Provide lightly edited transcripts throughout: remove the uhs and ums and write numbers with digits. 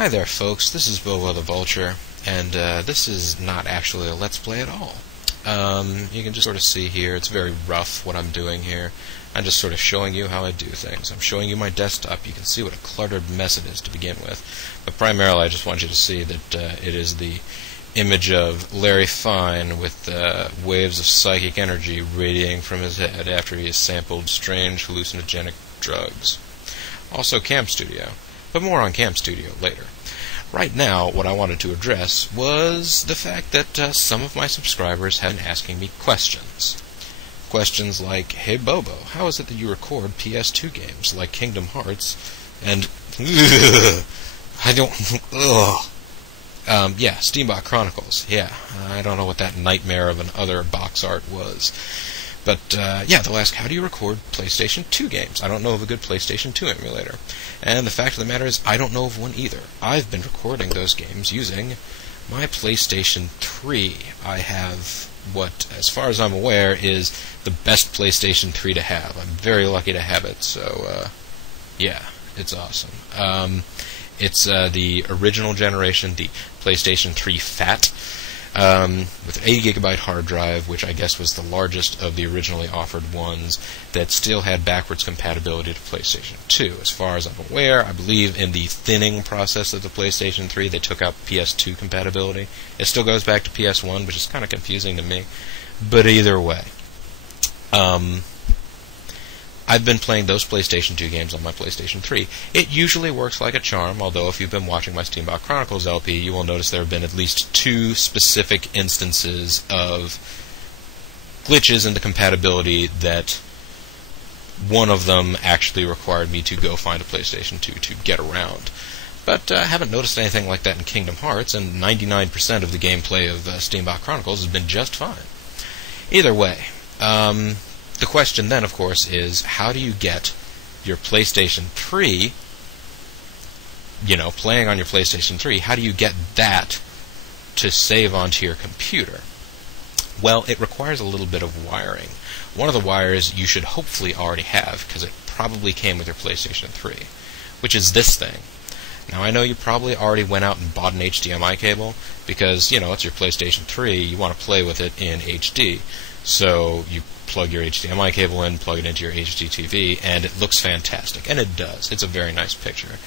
Hi there folks, this is Bobo the Vulture, and this is not actually a Let's Play at all. You can just sort of see here, it's very rough what I'm doing here. I'm just sort of showing you how I do things. I'm showing you my desktop. You can see what a cluttered mess it is to begin with. But primarily I just want you to see that it is the image of Larry Fine with waves of psychic energy radiating from his head after he has sampled strange hallucinogenic drugs. Also Cam Studio. But more on Cam Studio later. Right now, what I wanted to address was the fact that some of my subscribers have been asking me questions. Questions like, hey Bobo, how is it that you record PS2 games like Kingdom Hearts and... I don't... yeah, Steambot Chronicles. Yeah, I don't know what that nightmare of an other box art was. But, yeah, they'll ask, how do you record PlayStation 2 games? I don't know of a good PlayStation 2 emulator. And the fact of the matter is, I don't know of one either. I've been recording those games using my PlayStation 3. I have what, as far as I'm aware, is the best PlayStation 3 to have. I'm very lucky to have it, so, yeah, it's awesome. It's the original generation, the PlayStation 3 Fat, with an 80GB hard drive, which I guess was the largest of the originally offered ones, that still had backwards compatibility to PlayStation 2. As far as I'm aware, I believe in the thinning process of the PlayStation 3, they took out PS2 compatibility. It still goes back to PS1, which is kind of confusing to me. But either way, I've been playing those PlayStation 2 games on my PlayStation 3. It usually works like a charm, although if you've been watching my Steambot Chronicles LP, you will notice there have been at least 2 specific instances of glitches in the compatibility that one of them actually required me to go find a PlayStation 2 to get around. But I haven't noticed anything like that in Kingdom Hearts, and 99% of the gameplay of Steambot Chronicles has been just fine. Either way, the question then, of course, is how do you get your PlayStation 3, playing on your PlayStation 3, how do you get that to save onto your computer? Well, it requires a little bit of wiring. One of the wires you should hopefully already have, because it probably came with your PlayStation 3, which is this thing. Now, I know you probably already went out and bought an HDMI cable, because, it's your PlayStation 3, you want to play with it in HD. So you plug your HDMI cable in, plug it into your HD TV, and it looks fantastic. And it does. It's a very nice picture.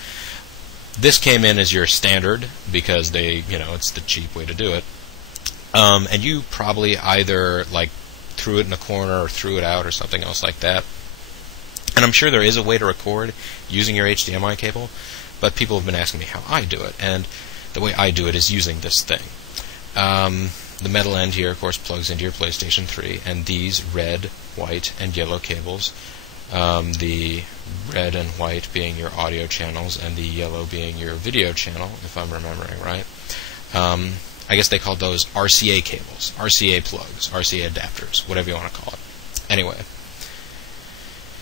This came in as your standard, because it's the cheap way to do it. And you probably either, threw it in a corner or threw it out or something else like that. And I'm sure there is a way to record using your HDMI cable, but people have been asking me how I do it, and the way I do it is using this thing. The metal end here, of course, plugs into your PlayStation 3, and these red, white, and yellow cables, the red and white being your audio channels, and the yellow being your video channel, if I'm remembering right. I guess they called those RCA cables, RCA plugs, RCA adapters, whatever you want to call it. Anyway,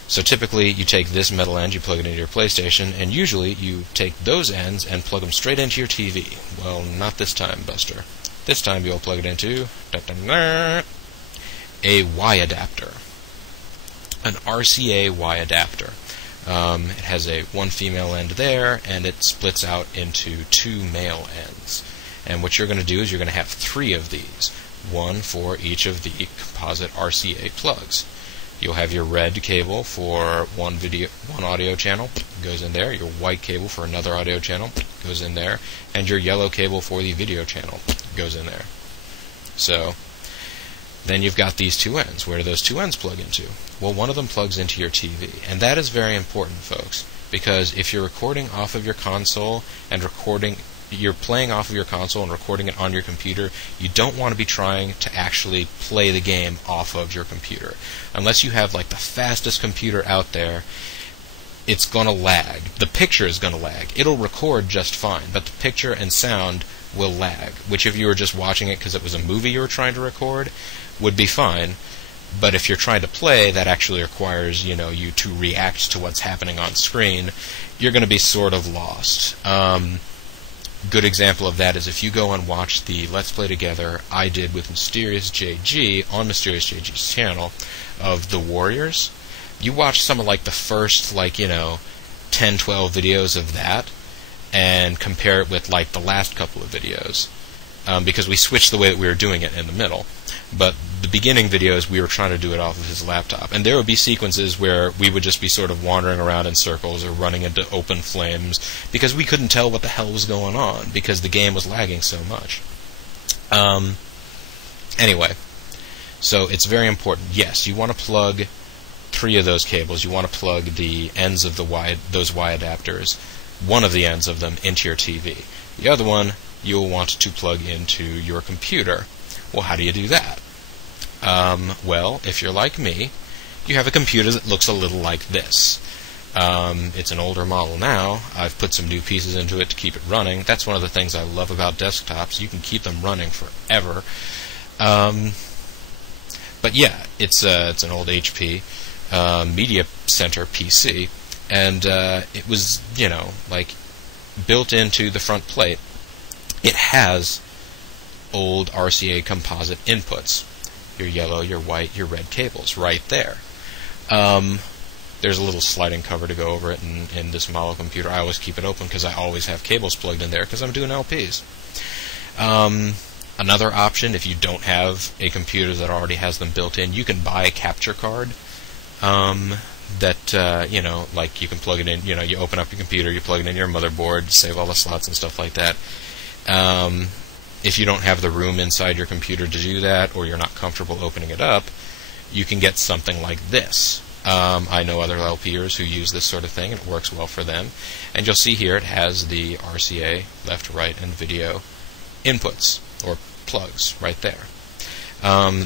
so typically you take this metal end, you plug it into your PlayStation, and usually you take those ends and plug them straight into your TV. Well, not this time, Buster. This time you'll plug it into a Y adapter, an RCA Y adapter. It has one female end there, and it splits out into 2 male ends. And what you're going to do is you're going to have 3 of these, one for each of the composite RCA plugs. You'll have your red cable for one audio channel, goes in there. Your white cable for another audio channel, goes in there. And your yellow cable for the video channel goes in there. So, then you've got these 2 ends. Where do those 2 ends plug into? Well, one of them plugs into your TV. And that is very important, folks, because if you're recording off of your console and you're playing off of your console and recording it on your computer, you don't want to be trying to actually play the game off of your computer. Unless you have the fastest computer out there, it's going to lag. The picture is going to lag. It'll record just fine, but the picture and sound will lag, which if you were just watching it because it was a movie you were trying to record, would be fine. But if you're trying to play, that actually requires, you to react to what's happening on screen. You're going to be sort of lost. Good example of that is if you go and watch the Let's Play together I did with Mysterious JG on Mysterious JG's channel of The Warriors. You watch some of the first 10, 12 videos of that, and compare it with like the last couple of videos, because we switched the way that we were doing it in the middle. But the beginning videos, we were trying to do it off of his laptop, and there would be sequences where we would just be sort of wandering around in circles or running into open flames because we couldn't tell what the hell was going on because the game was lagging so much. Anyway, so it's very important. Yes, you want to plug 3 of those cables. You want to plug the ends of those Y adapters, one of the ends of them, into your TV. The other one you'll want to plug into your computer. Well, how do you do that? Well, if you're like me, you have a computer that looks a little like this. It's an older model now. I've put some new pieces into it to keep it running. That's one of the things I love about desktops. You can keep them running forever. But yeah, it's an old HP Media Center PC, and it was, like, built into the front plate. It has old RCA composite inputs. Your yellow, your white, your red cables right there. There's a little sliding cover to go over it in this model computer. I always keep it open because I always have cables plugged in there because I'm doing LPs. Another option, if you don't have a computer that already has them built in, you can buy a capture card that, like you can plug it in. You open up your computer, you plug it in your motherboard, save all the slots and stuff like that. If you don't have the room inside your computer to do that, or you're not comfortable opening it up, you can get something like this. I know other LPers who use this sort of thing, and it works well for them. And you'll see here it has the RCA, left, right, and video inputs, or plugs, right there.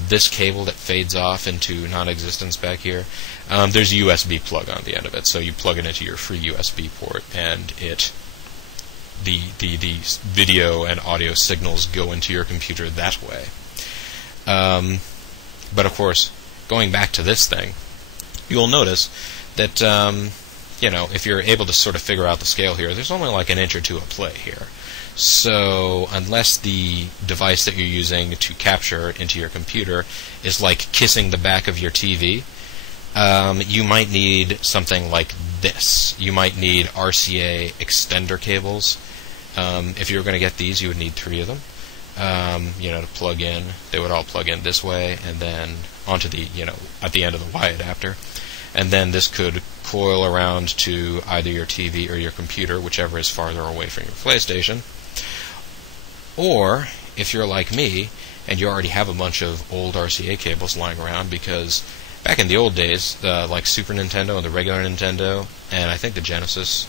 This cable that fades off into non-existence back here, there's a USB plug on the end of it, so you plug it into your free USB port, and the video and audio signals go into your computer that way. But of course, going back to this thing, you'll notice that, if you're able to sort of figure out the scale here, there's only like an inch or two of play here. So unless the device that you're using to capture into your computer is like kissing the back of your TV, you might need something like this. You might need RCA extender cables. If you were going to get these, you would need 3 of them. To plug in. They would all plug in this way, and then onto the, at the end of the Y adapter. And then this could coil around to either your TV or your computer, whichever is farther away from your PlayStation. Or, if you're like me, and you already have a bunch of old RCA cables lying around, because back in the old days, like Super Nintendo and the regular Nintendo, and I think the Genesis,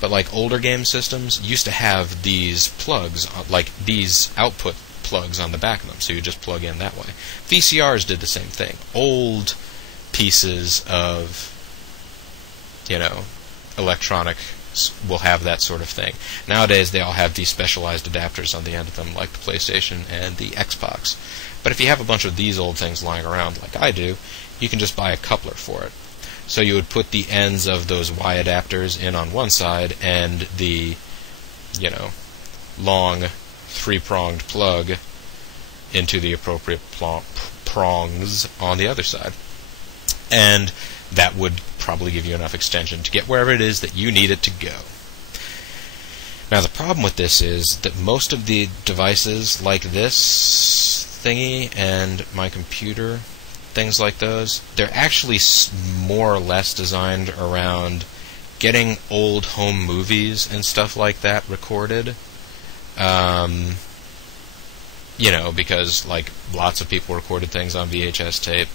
but like older game systems used to have these plugs, like these output plugs on the back of them, so you just plug in that way. VCRs did the same thing. Old pieces of, electronics will have that sort of thing. Nowadays, they all have these specialized adapters on the end of them, like the PlayStation and the Xbox. But if you have a bunch of these old things lying around, like I do, you can just buy a coupler for it. So you would put the ends of those Y adapters in on one side, and the, long 3-pronged plug into the appropriate prongs on the other side. And that would probably give you enough extension to get wherever it is that you need it to go. Now the problem with this is that most of the devices like this thingy and my computer, things like those, they're actually more or less designed around getting old home movies and stuff like that recorded. Because like lots of people recorded things on VHS tape,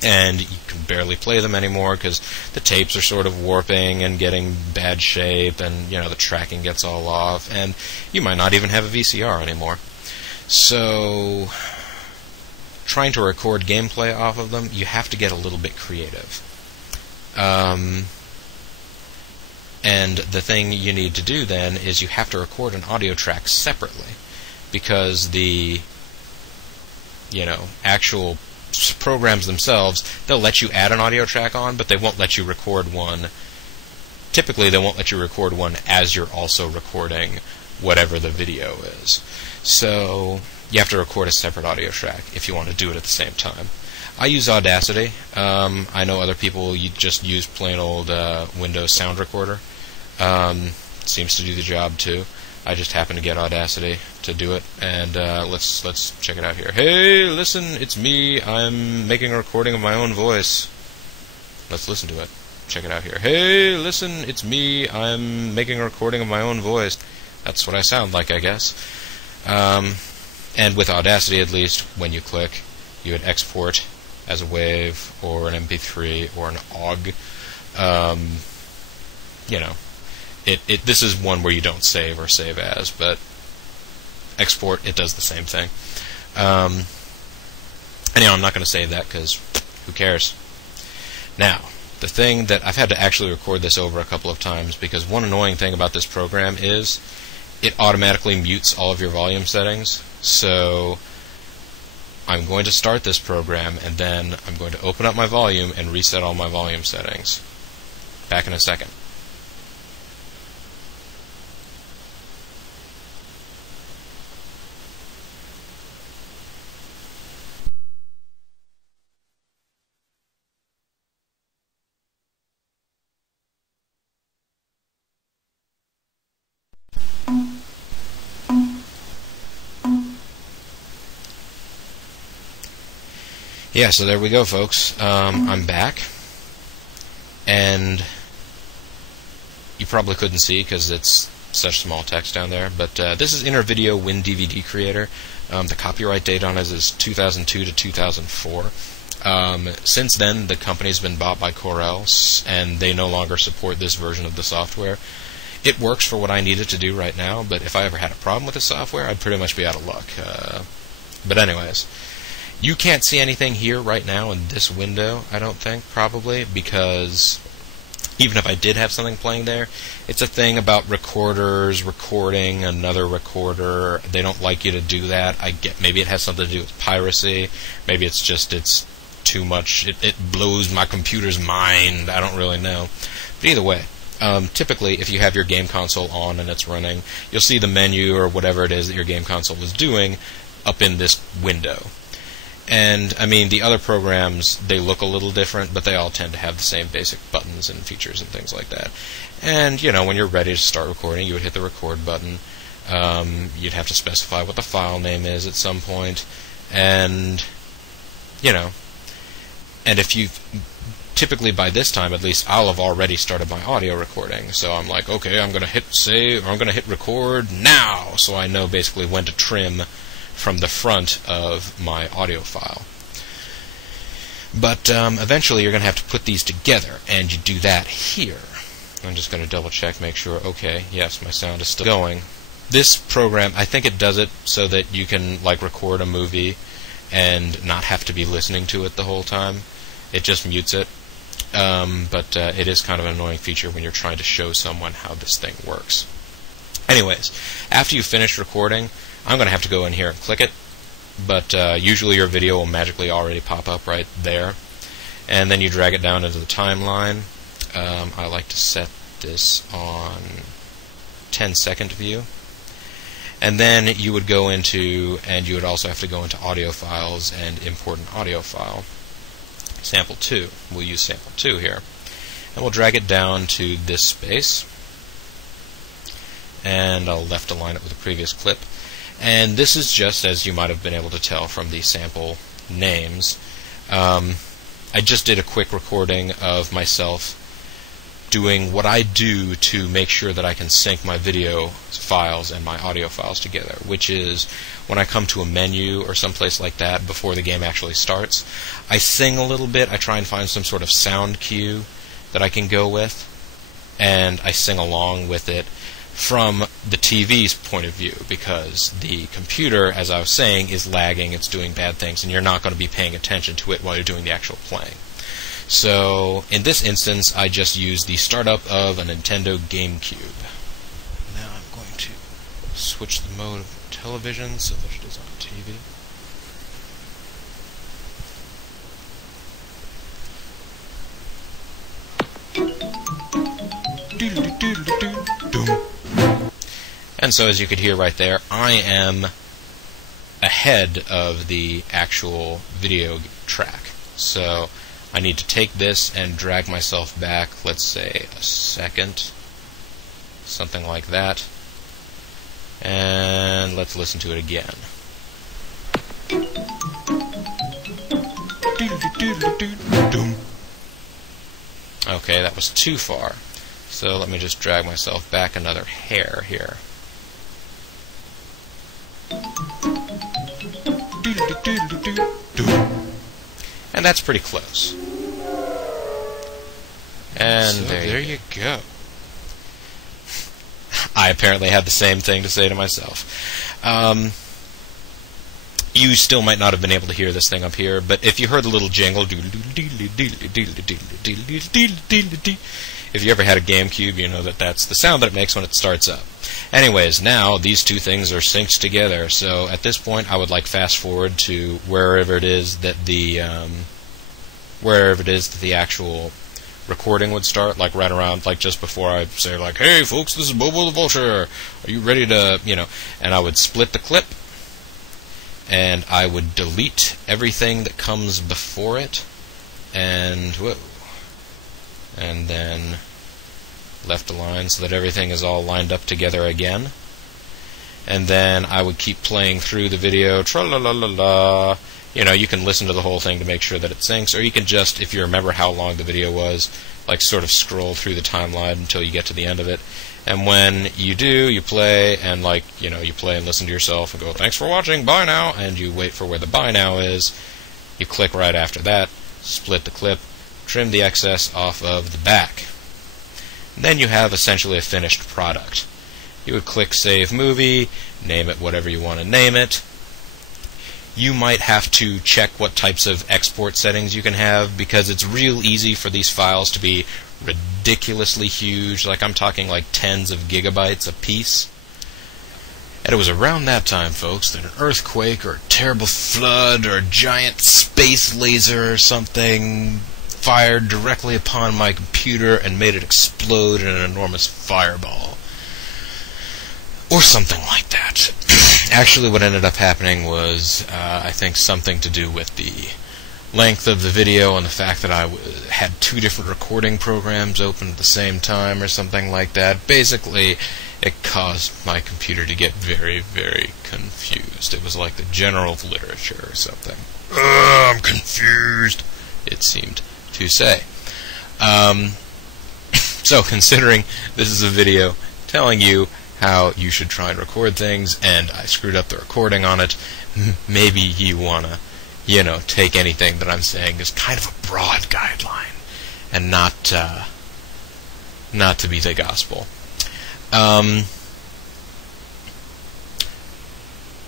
and you can barely play them anymore because the tapes are sort of warping and getting bad shape, and the tracking gets all off, and you might not even have a VCR anymore. So trying to record gameplay off of them, you have to get a little bit creative. And the thing you need to do then is you have to record an audio track separately, because the actual programs themselves, they'll let you add an audio track on, but they won't let you record one. Typically, they won't let you record one as you're also recording whatever the video is. So you have to record a separate audio track if you want to do it at the same time. I use Audacity. I know other people just use plain old Windows Sound Recorder. seems to do the job too. I just happen to get Audacity to do it, and let's check it out here. Hey, listen, it's me. I'm making a recording of my own voice. Let's listen to it. Check it out here. Hey, listen, it's me. I'm making a recording of my own voice. That's what I sound like, I guess. And with Audacity, at least, when you click, you would export as a WAV or an MP3 or an OGG. This is one where you don't save or save as, but export, it does the same thing. Anyhow, I'm not going to save that because who cares? Now, the thing that I've had to actually record this over a couple of times, because one annoying thing about this program is it automatically mutes all of your volume settings. So I'm going to start this program, and then I'm going to open up my volume and reset all my volume settings. Back in a second. Yeah, so there we go, folks. I'm back, and you probably couldn't see because it's such small text down there, but this is InterVideo WinDVD Creator. The copyright date on it is 2002 to 2004. Since then, the company's been bought by Corel, and they no longer support this version of the software. It works for what I need it to do right now, but if I ever had a problem with the software, I'd pretty much be out of luck. But anyways, you can't see anything here right now in this window, I don't think, probably, because even if I did have something playing there, it's a thing about recorders recording another recorder. They don't like you to do that. Maybe it has something to do with piracy. Maybe it's too much. It blows my computer's mind. I don't really know. But either way, typically, if you have your game console on and it's running, you'll see the menu or whatever it is that your game console is doing up in this window. And, I mean, the other programs, they look a little different, but they all tend to have the same basic buttons and features and things like that. And, when you're ready to start recording, you would hit the record button. You'd have to specify what the file name is at some point. And, and if you typically by this time, at least, I'll have already started my audio recording. So I'm like, okay, I'm going to hit save, or I'm going to hit record now, so I know basically when to trim from the front of my audio file. But eventually you're going to have to put these together, and you do that here. I'm just going to double check, make sure, okay, yes, my sound is still going. This program, I think it does it so that you can record a movie and not have to be listening to it the whole time. It just mutes it. But it is kind of an annoying feature when you're trying to show someone how this thing works. Anyways, after you finish recording, I'm going to have to go in here and click it, but usually your video will magically already pop up right there. And then you drag it down into the timeline. I like to set this on 10-second view. And then you would go into, and you would also have to go into audio files and import an audio file. Sample 2. We'll use sample 2 here. And we'll drag it down to this space. And I'll left align it with the previous clip. And this is just, as you might have been able to tell from the sample names, I just did a quick recording of myself doing what I do to make sure that I can sync my video files and my audio files together, which is when I come to a menu or someplace like that before the game actually starts, I sing a little bit, I try and find some sort of sound cue that I can go with, and I sing along with it from the TV's point of view, because the computer, as I was saying, is lagging, it's doing bad things, and you're not going to be paying attention to it while you're doing the actual playing. So, in this instance, I just used the startup of a Nintendo GameCube. Now I'm going to switch the mode of television so that it is on TV. And so, as you could hear right there, I am ahead of the actual video track. So I need to take this and drag myself back, let's say, a second, something like that. And let's listen to it again. Okay, that was too far. So let me just drag myself back another hair here. And that's pretty close. And so there you go. I apparently had the same thing to say to myself. You still might not have been able to hear this thing up here, but if you heard the little jingle, if you ever had a GameCube, you know that that's the sound that it makes when it starts up. Anyways, now these two things are synced together, so at this point I would like fast forward to wherever it is that the actual recording would start, like right around, like just before I say, like, hey folks, this is Bobo the Vulture, are you ready to, and I would split the clip, and I would delete everything that comes before it, and then left align so that everything is all lined up together again, and then I would keep playing through the video, tra-la-la-la-la. You can listen to the whole thing to make sure that it syncs, or you can just, if you remember how long the video was, like sort of scroll through the timeline until you get to the end of it. And when you do, you play, and you play and listen to yourself and go, thanks for watching, bye now, and you wait for where the bye now is. You click right after that, split the clip, trim the excess off of the back. And then you have essentially a finished product. You would click Save Movie, name it whatever you want to name it. You might have to check what types of export settings you can have, because it's real easy for these files to be ridiculously huge, like I'm talking like tens of gigabytes a piece. And it was around that time, folks, that an earthquake or a terrible flood or a giant space laser or something fired directly upon my computer and made it explode in an enormous fireball. Or something like that. Actually, what ended up happening was, I think, something to do with the length of the video and the fact that I had two different recording programs open at the same time or something like that. Basically, it caused my computer to get very, very confused. It was like the general of literature or something. I'm confused, it seemed to say. So, considering this is a video telling you how you should try and record things, and I screwed up the recording on it, maybe you want to, take anything that I'm saying as kind of a broad guideline, and not to be the gospel.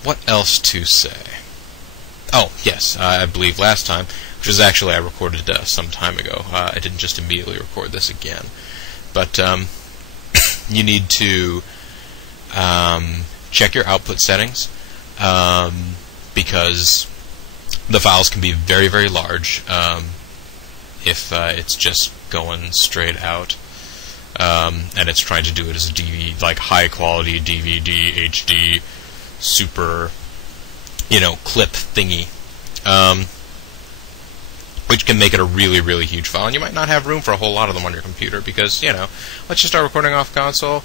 What else to say? Oh, yes, I believe last time, which was actually I recorded some time ago, I didn't just immediately record this again, but you need to check your output settings, because the files can be very, very large if it's just going straight out, and it's trying to do it as a DVD, like high quality DVD, HD, super, clip thingy, which can make it a really, really huge file, and you might not have room for a whole lot of them on your computer, because, let's just start recording off console,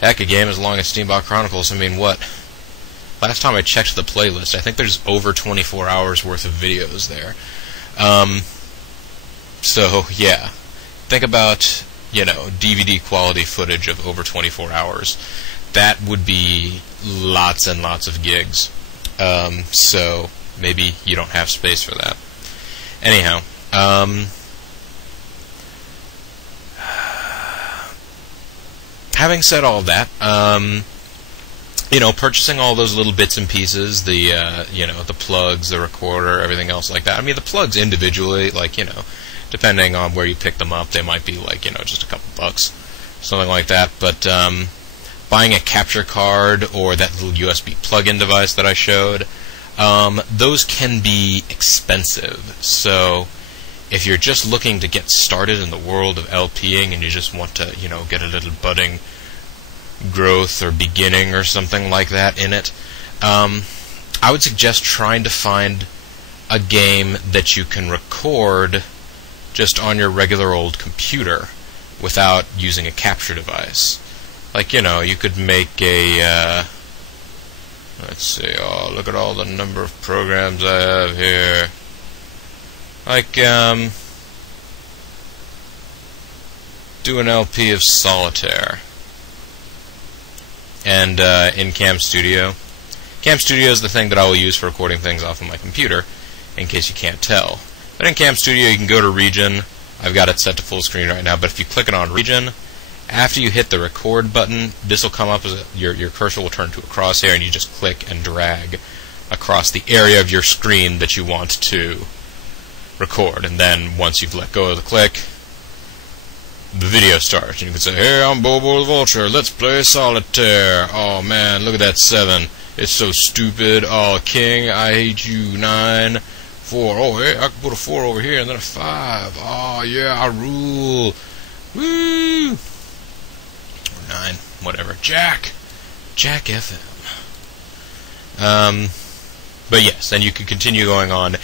heck, a game as long as Steambot Chronicles, what? Last time I checked the playlist, I think there's over 24 hours worth of videos there. So, yeah. Think about, DVD quality footage of over 24 hours. That would be lots and lots of gigs. So, maybe you don't have space for that. Anyhow, having said all that, purchasing all those little bits and pieces, the plugs, the recorder, everything else like that. The plugs individually, depending on where you pick them up, they might be just a couple bucks, something like that. But buying a capture card or that little USB plug-in device that I showed, those can be expensive. So if you're just looking to get started in the world of LPing and you just want to, get a little budding growth or beginning or something like that in it, I would suggest trying to find a game that you can record just on your regular old computer without using a capture device. Like, you know, you could make a, let's see, oh, look at all the number of programs I have here. Like, do an LP of Solitaire. And in Cam Studio. Cam Studio is the thing that I will use for recording things off of my computer, in case you can't tell. But in Cam Studio, you can go to Region. I've got it set to full screen right now, but if you click it on Region, after you hit the record button, this will come up as your cursor will turn to a crosshair, and you just click and drag across the area of your screen that you want to record. And then once you've let go of the click, the video starts. And you can say, hey, I'm Bobo the Vulture, let's play Solitaire. Oh man, look at that 7. It's so stupid. Oh, King, I hate you. 9, 4. Oh, hey, I can put a 4 over here and then a 5. Oh, yeah, I rule. Woo! Or 9, whatever. Jack FM. But yes, then you could continue going on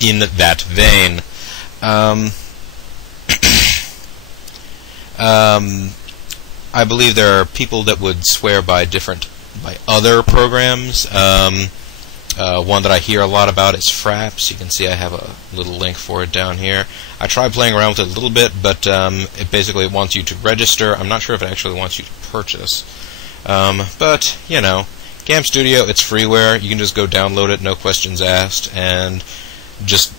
in that vein. I believe there are people that would swear by other programs. One that I hear a lot about is Fraps. You can see I have a little link for it down here. I tried playing around with it a little bit, but it basically wants you to register. I'm not sure if it actually wants you to purchase. But, you know, Cam Studio, it's freeware. You can just go download it, no questions asked, and just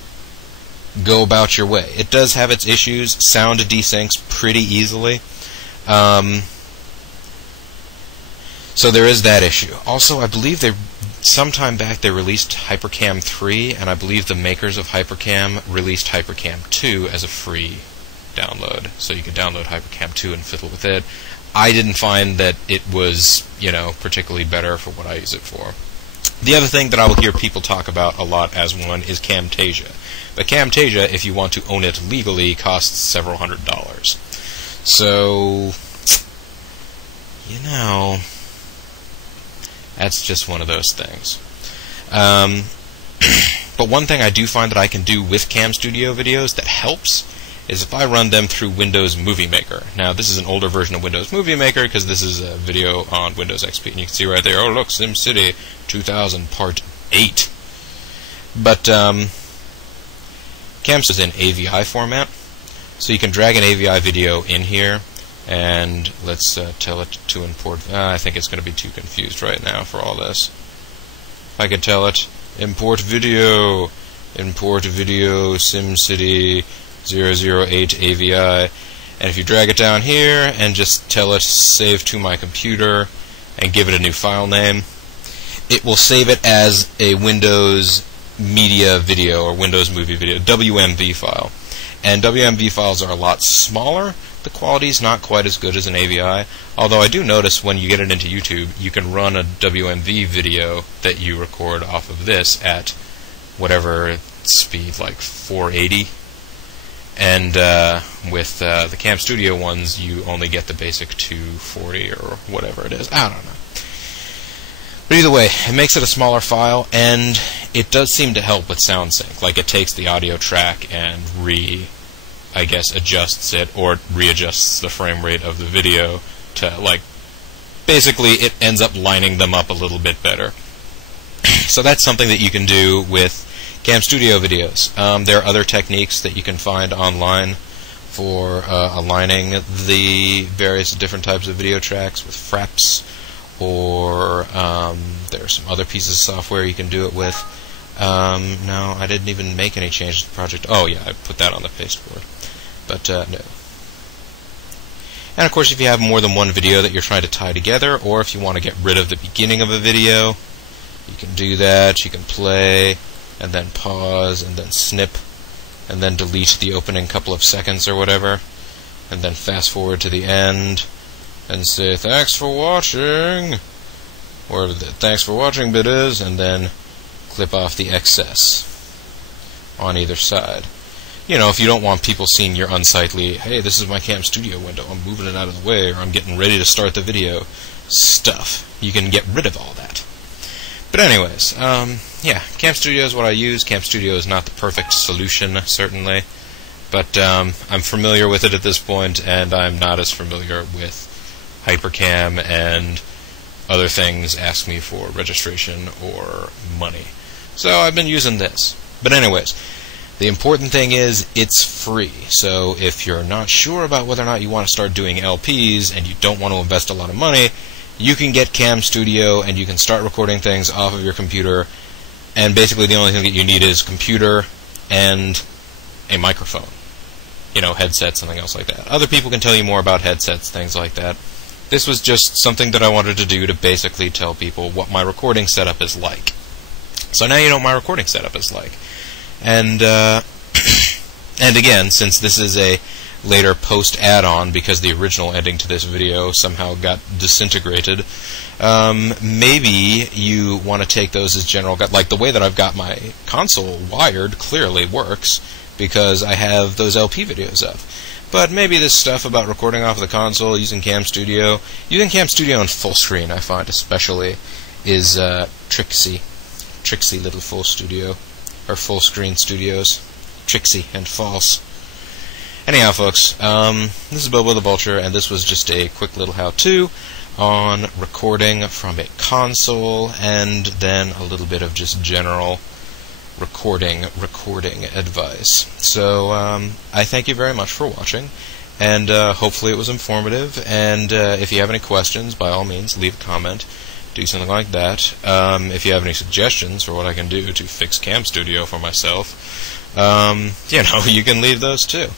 go about your way. It does have its issues. Sound desyncs pretty easily. So there is that issue. Also, I believe sometime back they released HyperCam 3, and I believe the makers of HyperCam released HyperCam 2 as a free download. So you could download HyperCam 2 and fiddle with it. I didn't find that it was, you know, particularly better for what I use it for. The other thing that I will hear people talk about a lot as one is Camtasia. But Camtasia, if you want to own it legally, costs several $100s. So, you know, that's just one of those things. But one thing I do find that I can do with Cam Studio videos that helps is if I run them through Windows Movie Maker. Now, this is an older version of Windows Movie Maker because this is a video on Windows XP. And you can see right there, oh look, SimCity 2000 Part 8. But Cam is in AVI format, so you can drag an AVI video in here, and let's tell it to import. I think it's going to be too confused right now for all this. If I could tell it, import video SimCity 008 AVI, and if you drag it down here and just tell it save to my computer and give it a new file name, it will save it as a Windows Media Video or Windows Movie Video, WMV file. And WMV files are a lot smaller. The quality's not quite as good as an AVI, although I do notice when you get it into YouTube, you can run a WMV video that you record off of this at whatever speed, like 480. And with the Cam Studio ones, you only get the basic 240 or whatever it is. I don't know. But either way, it makes it a smaller file, and it does seem to help with sound sync. Like, it takes the audio track and adjusts it, or readjusts the frame rate of the video to, like, basically it ends up lining them up a little bit better. So that's something that you can do with Cam Studio videos. There are other techniques that you can find online for aligning the various different types of video tracks with Fraps, or there are some other pieces of software you can do it with. No, I didn't even make any changes to the project. Oh yeah, I put that on the pasteboard. But no. And of course, if you have more than one video that you're trying to tie together, or if you want to get rid of the beginning of a video, you can do that. You can play, and then pause, and then snip, and then delete the opening couple of seconds or whatever, and then fast forward to the end, and say, thanks for watching, or the thanks for watching bit is, and then clip off the excess on either side. You know, if you don't want people seeing your unsightly, hey, this is my Cam Studio window, I'm moving it out of the way, or I'm getting ready to start the video stuff, you can get rid of all that. But anyways, yeah, Cam Studio is what I use. Cam Studio is not the perfect solution, certainly. But I'm familiar with it at this point, and I'm not as familiar with Hypercam and other things ask me for registration or money. So I've been using this. But anyways, the important thing is it's free. So if you're not sure about whether or not you want to start doing LPs and you don't want to invest a lot of money, you can get Cam Studio and you can start recording things off of your computer. And basically the only thing that you need is a computer and a microphone. You know, headsets, something else like that. Other people can tell you more about headsets, things like that. This was just something that I wanted to do to basically tell people what my recording setup is like. So now you know what my recording setup is like. And and again, since this is a later post add-on because the original ending to this video somehow got disintegrated, maybe you want to take those as general, like the way that I've got my console wired clearly works because I have those LP videos up. But maybe this stuff about recording off of the console, using Cam Studio in full screen I find especially is tricksy little full studio, or full screen studios, tricksy and false. Anyhow, folks, this is Bilbo the Vulture, and this was just a quick little how-to on recording from a console, and then a little bit of just general recording advice. So I thank you very much for watching, and hopefully it was informative, and if you have any questions, by all means, leave a comment, do something like that. If you have any suggestions for what I can do to fix Cam Studio for myself, you know, you can leave those too.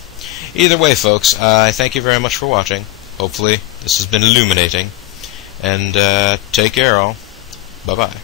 Either way, folks, I thank you very much for watching. Hopefully this has been illuminating, and take care all. Bye-bye.